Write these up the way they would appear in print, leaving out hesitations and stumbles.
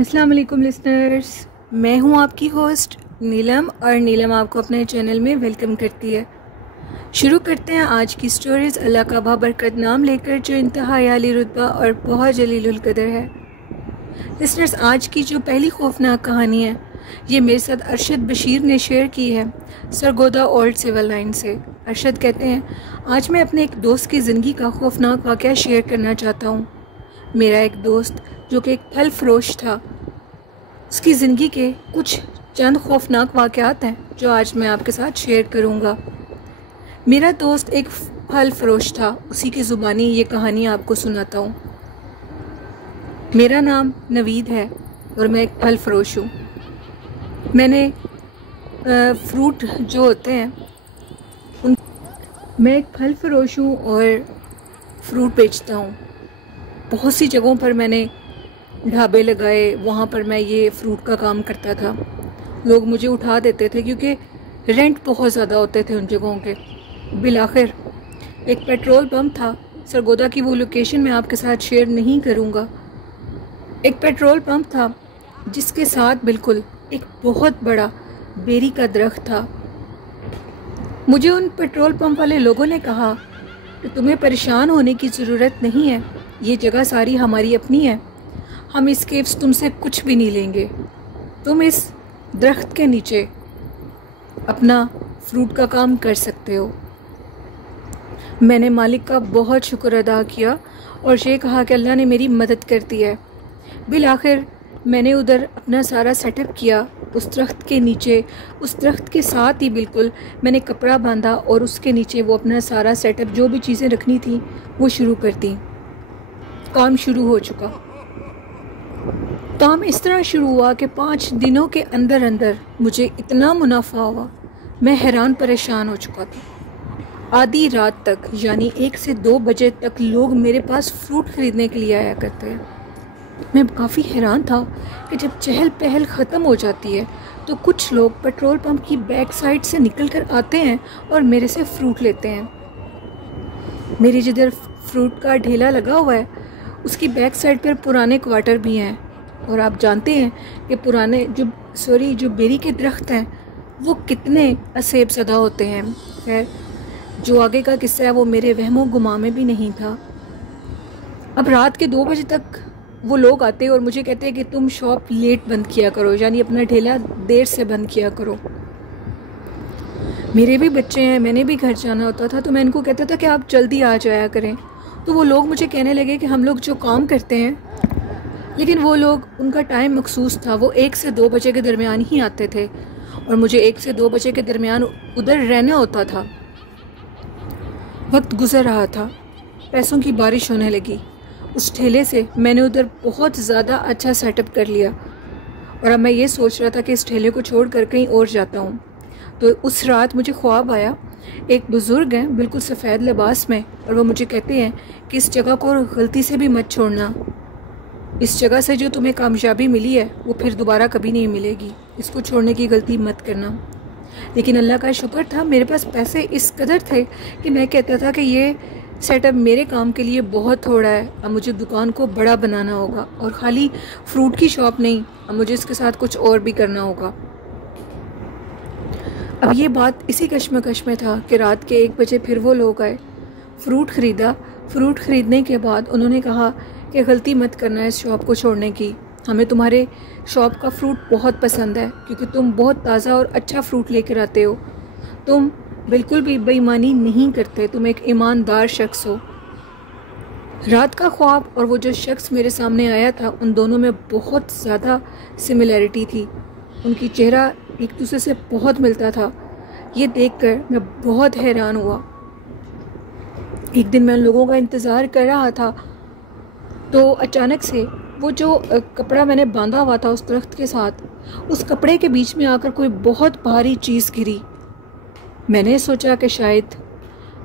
अस्सलाम वालेकुम लिसनर्स, मैं हूं आपकी होस्ट नीलम और नीलम आपको अपने चैनल में वेलकम करती है। शुरू करते हैं आज की स्टोरीज़ अल्लाह का बाबरकत नाम लेकर, जो इंतहाई आली रुतबा और बहुत जलीलुल कदर है। लिसनर्स, आज की जो पहली खौफनाक कहानी है ये मेरे साथ अरशद बशीर ने शेयर की है सरगोदा ओल्ड सिविल लाइन से। अरशद कहते हैं, आज मैं अपने एक दोस्त की ज़िंदगी का खौफनाक वाक़या शेयर करना चाहता हूँ। मेरा एक दोस्त जो कि एक फल फरोश था, उसकी ज़िंदगी के कुछ चंद खौफनाक वाक़यात हैं जो आज मैं आपके साथ शेयर करूँगा। मेरा दोस्त एक फल फरोश था, उसी की ज़ुबानी ये कहानी आपको सुनाता हूँ। मेरा नाम नवीद है और मैं एक फल फरोश हूँ। मैंने फ्रूट जो होते हैं मैं एक फल फरोश हूँ और फ्रूट बेचता हूँ। बहुत सी जगहों पर मैंने ढाबे लगाए, वहाँ पर मैं ये फ्रूट का काम करता था। लोग मुझे उठा देते थे क्योंकि रेंट बहुत ज़्यादा होते थे उन जगहों के। बिलाखिर एक पेट्रोल पंप था, सरगोदा की वो लोकेशन मैं आपके साथ शेयर नहीं करूँगा। एक पेट्रोल पंप था जिसके साथ बिल्कुल एक बहुत बड़ा बेरी का दरख्त था। मुझे उन पेट्रोल पंप वाले लोगों ने कहा कि तुम्हें परेशान होने की ज़रूरत नहीं है, ये जगह सारी हमारी अपनी है, हम इसके तुमसे कुछ भी नहीं लेंगे, तुम इस दरख्त के नीचे अपना फ्रूट का काम कर सकते हो। मैंने मालिक का बहुत शुक्र अदा किया और ये कहा कि अल्लाह ने मेरी मदद कर दी है। बिलाखिर मैंने उधर अपना सारा सेटअप किया, उस दरख्त के नीचे, उस दरख्त के साथ ही बिल्कुल मैंने कपड़ा बांधा और उसके नीचे वो अपना सारा सेटअप, जो भी चीज़ें रखनी थी वो शुरू कर दी। काम शुरू हो चुका। काम इस तरह शुरू हुआ कि 5 दिनों के अंदर अंदर मुझे इतना मुनाफा हुआ, मैं हैरान परेशान हो चुका था। आधी रात तक यानी 1 से 2 बजे तक लोग मेरे पास फ्रूट ख़रीदने के लिए आया करते हैं। मैं काफ़ी हैरान था कि जब चहल पहल ख़त्म हो जाती है तो कुछ लोग पेट्रोल पंप की बैक साइड से निकल कर आते हैं और मेरे से फ्रूट लेते हैं। मेरी जिधर फ्रूट का ढेला लगा हुआ है उसकी बैक साइड पर पुराने क्वार्टर भी हैं, और आप जानते हैं कि पुराने जो बेरी के दरख्त हैं वो कितने असेब ज़दा होते हैं। खैर, जो आगे का किस्सा है वो मेरे वहमो गुमा में भी नहीं था। अब रात के 2 बजे तक वो लोग आते और मुझे कहते हैं कि तुम शॉप लेट बंद किया करो, यानी अपना ठेला देर से बंद किया करो। मेरे भी बच्चे हैं, मैंने भी घर जाना होता था, तो मैं इनको कहता था कि आप जल्दी आ जाया करें। तो वो लोग मुझे कहने लगे कि हम लोग जो काम करते हैं, लेकिन वो लोग, उनका टाइम मखसूस था, वो 1 से 2 बजे के दरमियान ही आते थे और मुझे 1 से 2 बजे के दरमियान उधर रहना होता था। वक्त गुजर रहा था, पैसों की बारिश होने लगी। उस ठेले से मैंने उधर बहुत ज़्यादा अच्छा सेटअप कर लिया और अब मैं ये सोच रहा था कि इस ठेले को छोड़ कर कहीं और जाता हूँ। तो उस रात मुझे ख्वाब आया, एक बुज़ुर्ग हैं बिल्कुल सफ़ेद लिबास में, और वो मुझे कहते हैं कि इस जगह को गलती से भी मत छोड़ना, इस जगह से जो तुम्हें कामयाबी मिली है वो फिर दोबारा कभी नहीं मिलेगी, इसको छोड़ने की गलती मत करना। लेकिन अल्लाह का शुक्र था, मेरे पास पैसे इस कदर थे कि मैं कहता था कि ये सेटअप मेरे काम के लिए बहुत थोड़ा है, अब मुझे दुकान को बड़ा बनाना होगा, और ख़ाली फ्रूट की शॉप नहीं, अब मुझे इसके साथ कुछ और भी करना होगा। अब ये बात इसी कश्मकश में था कि रात के 1 बजे फिर वो लोग आए, फ्रूट ख़रीदा। फ्रूट ख़रीदने के बाद उन्होंने कहा कि गलती मत करना इस शॉप को छोड़ने की, हमें तुम्हारे शॉप का फ्रूट बहुत पसंद है क्योंकि तुम बहुत ताज़ा और अच्छा फ्रूट लेकर आते हो, तुम बिल्कुल भी बेईमानी नहीं करते, तुम एक ईमानदार शख्स हो। रात का ख्वाब और वो जो शख्स मेरे सामने आया था, उन दोनों में बहुत ज़्यादा सिमिलैरिटी थी, उनकी चेहरा एक दूसरे से बहुत मिलता था। ये देखकर मैं बहुत हैरान हुआ। एक दिन मैं उन लोगों का इंतज़ार कर रहा था तो अचानक से वो जो कपड़ा मैंने बांधा हुआ था उस दरख्त के साथ, उस कपड़े के बीच में आकर कोई बहुत भारी चीज़ गिरी। मैंने सोचा कि शायद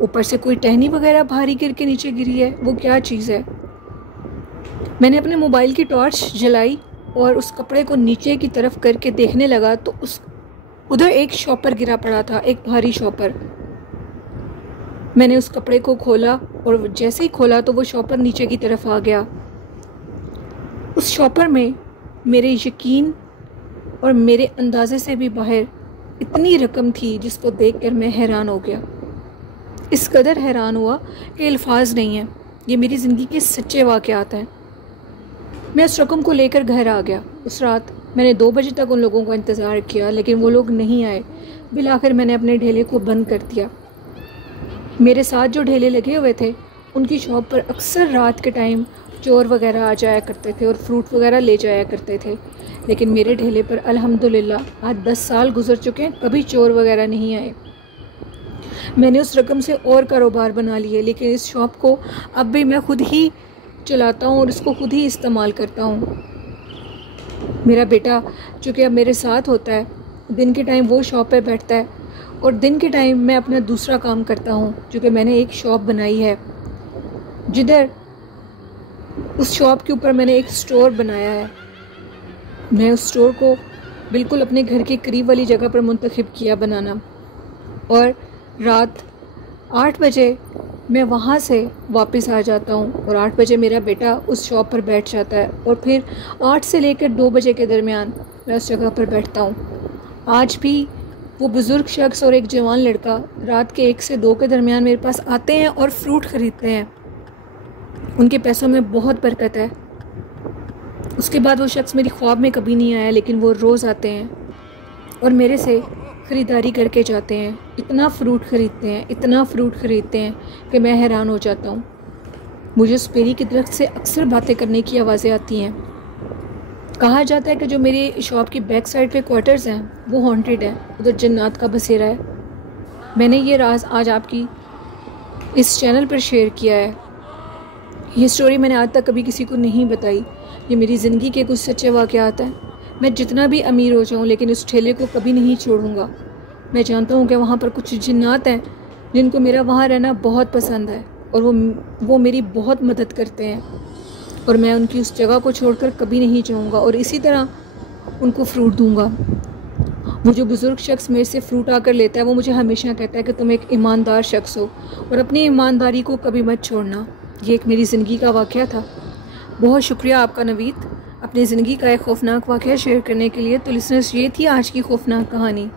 ऊपर से कोई टहनी वगैरह भारी गिर के नीचे गिरी है, वो क्या चीज़ है। मैंने अपने मोबाइल की टॉर्च जलाई और उस कपड़े को नीचे की तरफ करके देखने लगा तो उधर एक शॉपर गिरा पड़ा था, एक भारी शॉपर। मैंने उस कपड़े को खोला और जैसे ही खोला तो वो शॉपर नीचे की तरफ आ गया। उस शॉपर में मेरे यकीन और मेरे अंदाजे से भी बाहर इतनी रकम थी जिसको देखकर मैं हैरान हो गया। इस कदर हैरान हुआ कि अल्फाज नहीं हैं। ये मेरी ज़िंदगी के सच्चे वाक़यात हैं। मैं उस रकम को लेकर घर आ गया। उस रात मैंने 2 बजे तक उन लोगों का इंतज़ार किया, लेकिन वो लोग नहीं आए। बिलाखिर मैंने अपने ढेले को बंद कर दिया। मेरे साथ जो ढेले लगे हुए थे उनकी शॉप पर अक्सर रात के टाइम चोर वगैरह आ जाया करते थे और फ्रूट वगैरह ले जाया करते थे, लेकिन मेरे ढेले पर अल्हम्दुलिल्लाह आज 10 साल गुजर चुके हैं, कभी चोर वगैरह नहीं आए। मैंने उस रकम से और कारोबार बना लिए, लेकिन इस शॉप को अब भी मैं खुद ही चलाता हूँ और इसको खुद ही इस्तेमाल करता हूँ। मेरा बेटा चूँकि अब मेरे साथ होता है, दिन के टाइम वो शॉप पे बैठता है और दिन के टाइम मैं अपना दूसरा काम करता हूँ। चूँकि मैंने एक शॉप बनाई है जिधर उस शॉप के ऊपर मैंने एक स्टोर बनाया है। मैं उस स्टोर को बिल्कुल अपने घर के करीब वाली जगह पर मुंतखब किया बनाना, और रात 8 बजे मैं वहाँ से वापस आ जाता हूँ और 8 बजे मेरा बेटा उस शॉप पर बैठ जाता है और फिर 8 से लेकर 2 बजे के दरमियान मैं उस जगह पर बैठता हूँ। आज भी वो बुज़ुर्ग शख्स और एक जवान लड़का रात के 1 से 2 के दरमियान मेरे पास आते हैं और फ्रूट ख़रीदते हैं। उनके पैसों में बहुत बरकत है। उसके बाद वो शख्स मेरी ख्वाब में कभी नहीं आया, लेकिन वो रोज़ आते हैं और मेरे से ख़रीदारी करके जाते हैं। इतना फ़्रूट ख़रीदते हैं, इतना फ़्रूट ख़रीदते हैं कि मैं हैरान हो जाता हूँ। मुझे उस पेरी की तरफ से अक्सर बातें करने की आवाज़ें आती हैं। कहा जाता है कि जो मेरी शॉप की बैक साइड पे क्वार्टर्स हैं वो हॉन्टेड है, उधर जन्नत का बसेरा है। मैंने ये राज आज आपकी इस चैनल पर शेयर किया है। ये स्टोरी मैंने आज तक कभी किसी को नहीं बताई। ये मेरी ज़िंदगी के कुछ सच्चे वाक़यात हैं। मैं जितना भी अमीर हो जाऊँ, लेकिन उस ठेले को कभी नहीं छोड़ूंगा। मैं जानता हूँ कि वहाँ पर कुछ जिन्नात हैं जिनको मेरा वहाँ रहना बहुत पसंद है और वो मेरी बहुत मदद करते हैं, और मैं उनकी उस जगह को छोड़कर कभी नहीं जाऊँगा और इसी तरह उनको फ्रूट दूँगा। वो जो बुज़ुर्ग शख्स मेरे से फ्रूट आकर लेता है वो मुझे हमेशा कहता है कि तुम एक ईमानदार शख्स हो और अपनी ईमानदारी को कभी मत छोड़ना। ये एक मेरी ज़िंदगी का वाक़या था। बहुत शुक्रिया आपका नवीद, अपनी ज़िंदगी का एक खौफनाक वाक़या शेयर करने के लिए। तो लिसनर्स, ये थी आज की खौफनाक कहानी।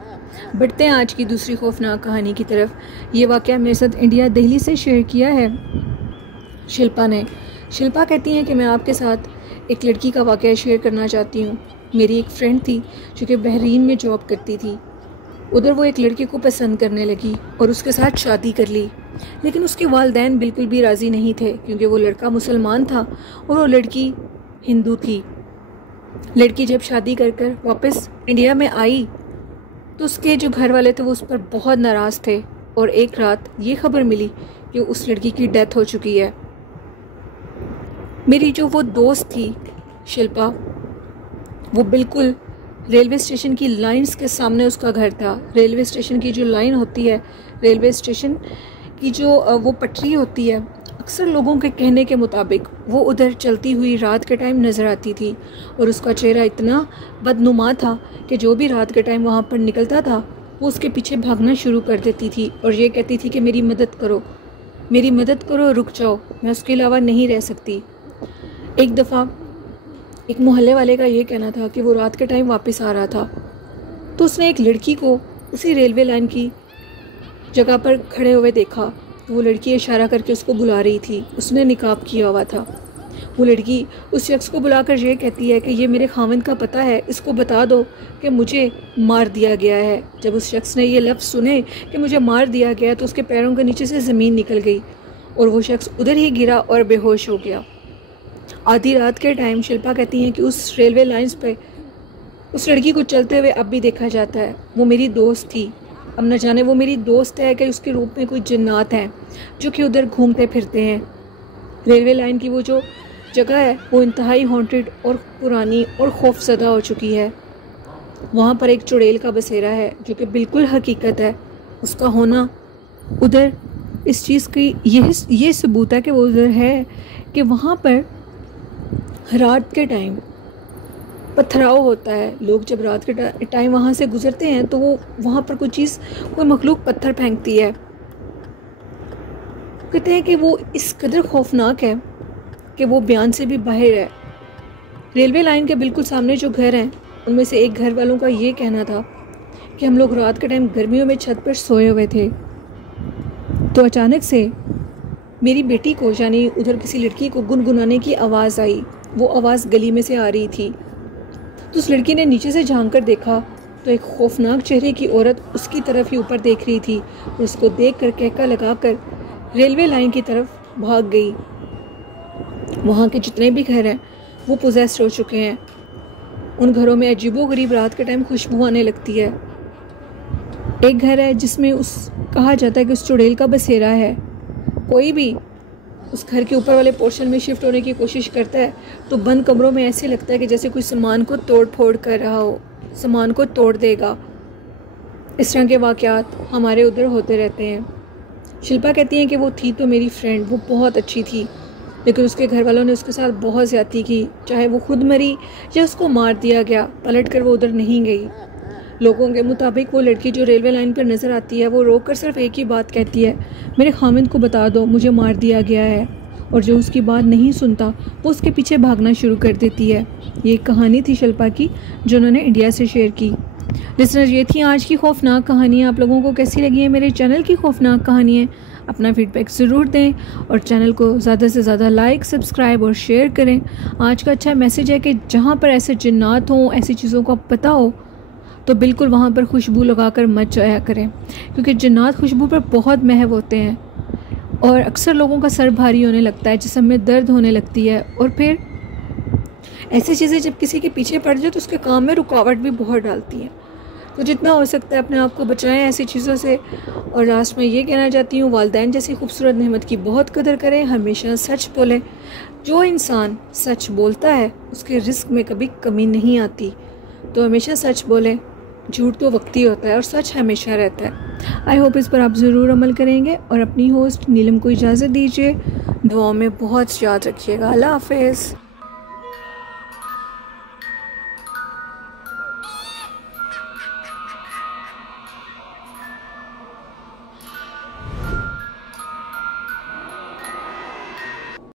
बढ़ते हैं आज की दूसरी खौफनाक कहानी की तरफ। ये वाक़या मेरे साथ इंडिया दिल्ली से शेयर किया है शिल्पा ने। शिल्पा कहती हैं कि मैं आपके साथ एक लड़की का वाक़या शेयर करना चाहती हूँ। मेरी एक फ्रेंड थी जो कि बहरीन में जॉब करती थी। उधर वो एक लड़के को पसंद करने लगी और उसके साथ शादी कर ली, लेकिन उसके वालिदैन बिल्कुल भी राज़ी नहीं थे क्योंकि वो लड़का मुसलमान था और वो लड़की हिंदू थी। लड़की जब शादी कर कर वापस इंडिया में आई तो उसके जो घर वाले थे वो उस पर बहुत नाराज़ थे, और एक रात ये खबर मिली कि उस लड़की की डेथ हो चुकी है। मेरी जो वो दोस्त थी शिल्पा, वो बिल्कुल रेलवे स्टेशन की लाइंस के सामने उसका घर था। रेलवे स्टेशन की जो लाइन होती है, रेलवे स्टेशन की जो वो पटरी होती है, अक्सर लोगों के कहने के मुताबिक वो उधर चलती हुई रात के टाइम नज़र आती थी, और उसका चेहरा इतना बदनुमा था कि जो भी रात के टाइम वहाँ पर निकलता था वो उसके पीछे भागना शुरू कर देती थी और ये कहती थी कि मेरी मदद करो, मेरी मदद करो, रुक जाओ, मैं उसके अलावा नहीं रह सकती। एक दफ़ा एक मोहल्ले वाले का ये कहना था कि वो रात के टाइम वापस आ रहा था, तो उसने एक लड़की को उसी रेलवे लाइन की जगह पर खड़े हुए देखा। तो वो लड़की इशारा करके उसको बुला रही थी। उसने निकाब किया हुआ था। वो लड़की उस शख्स को बुलाकर ये कहती है कि ये मेरे खाविंद का पता है, इसको बता दो कि मुझे मार दिया गया है। जब उस शख्स ने ये लफ्ज़ सुने कि मुझे मार दिया गया तो उसके पैरों के नीचे से ज़मीन निकल गई और वो शख्स उधर ही गिरा और बेहोश हो गया। आधी रात के टाइम शिल्पा कहती हैं कि उस रेलवे लाइंस पे उस लड़की को चलते हुए अब भी देखा जाता है। वो मेरी दोस्त थी। अब न जाने वो मेरी दोस्त है कि उसके रूप में कोई जिन्नात हैं जो कि उधर घूमते फिरते हैं। रेलवे लाइन की वो जो जगह है वो इंतहाई हॉन्टेड और पुरानी और खौफजदा हो चुकी है। वहाँ पर एक चुड़ैल का बसेरा है जो कि बिल्कुल हकीकत है। उसका होना उधर इस चीज़ की ये सबूत है कि वो उधर है कि वहाँ पर रात के टाइम पथराव होता है। लोग जब रात के टाइम वहाँ से गुजरते हैं तो वो वहाँ पर कोई मखलूक पत्थर फेंकती है। कहते हैं कि वो इस कदर खौफनाक है कि वो बयान से भी बाहर है। रेलवे लाइन के बिल्कुल सामने जो घर हैं उनमें से एक घर वालों का ये कहना था कि हम लोग रात के टाइम गर्मियों में छत पर सोए हुए थे, तो अचानक से मेरी बेटी को यानी उधर किसी लड़की को गुनगुनाने की आवाज़ आई। वो आवाज़ गली में से आ रही थी। तो उस लड़की ने नीचे से झांक कर देखा तो एक खौफनाक चेहरे की औरत उसकी तरफ ही ऊपर देख रही थी और उसको देख कर कहका लगाकर रेलवे लाइन की तरफ भाग गई। वहाँ के जितने भी घर हैं वो पोजेस्ड हो चुके हैं। उन घरों में अजीबोगरीब रात के टाइम खुशबू आने लगती है। एक घर है जिसमें कहा जाता है कि उस चुड़ैल का बसेरा है। कोई भी उस घर के ऊपर वाले पोर्शन में शिफ्ट होने की कोशिश करता है तो बंद कमरों में ऐसे लगता है कि जैसे कोई सामान को तोड़ फोड़ कर रहा हो, सामान को तोड़ देगा। इस तरह के वाक़यात हमारे उधर होते रहते हैं। शिल्पा कहती हैं कि वो थी तो मेरी फ्रेंड, वो बहुत अच्छी थी, लेकिन उसके घर वालों ने उसके साथ बहुत ज़्यादती की। चाहे वो खुद मरी या उसको मार दिया गया, पलट कर वो उधर नहीं गई। लोगों के मुताबिक वो लड़की जो रेलवे लाइन पर नज़र आती है वो रोक कर सिर्फ एक ही बात कहती है, मेरे खामिद को बता दो मुझे मार दिया गया है। और जो उसकी बात नहीं सुनता वो उसके पीछे भागना शुरू कर देती है। ये एक कहानी थी शिल्पा की जो उन्होंने इंडिया से शेयर की। लिसनर्स, ये थी आज की खौफनाक कहानियाँ। आप लोगों को कैसी लगी है मेरे चैनल की खौफनाक कहानियाँ? अपना फीडबैक ज़रूर दें और चैनल को ज़्यादा से ज़्यादा लाइक, सब्सक्राइब और शेयर करें। आज का अच्छा मैसेज है कि जहाँ पर ऐसे जिन्नात हों, ऐसी चीज़ों का पता हो, तो बिल्कुल वहाँ पर खुशबू लगाकर मत जाया करें, क्योंकि जिन्नात खुशबू पर बहुत महव होते हैं और अक्सर लोगों का सर भारी होने लगता है, जिस्म में दर्द होने लगती है। और फिर ऐसी चीज़ें जब किसी के पीछे पड़ जाए तो उसके काम में रुकावट भी बहुत डालती हैं। तो जितना हो सकता है अपने आप को बचाएं ऐसी चीज़ों से। और लास्ट में ये कहना चाहती हूँ, वालिदैन जैसी खूबसूरत नेमत की बहुत कदर करें, हमेशा सच बोलें। जो इंसान सच बोलता है उसके रिस्क में कभी कमी नहीं आती, तो हमेशा सच बोलें। झूठ तो वक्ती होता है और सच हमेशा रहता है। आई होप इस पर आप ज़रूर अमल करेंगे और अपनी होस्ट नीलम को इजाज़त दीजिए। दुआओं में बहुत याद रखिएगा। अल्लाह हाफ़िज़।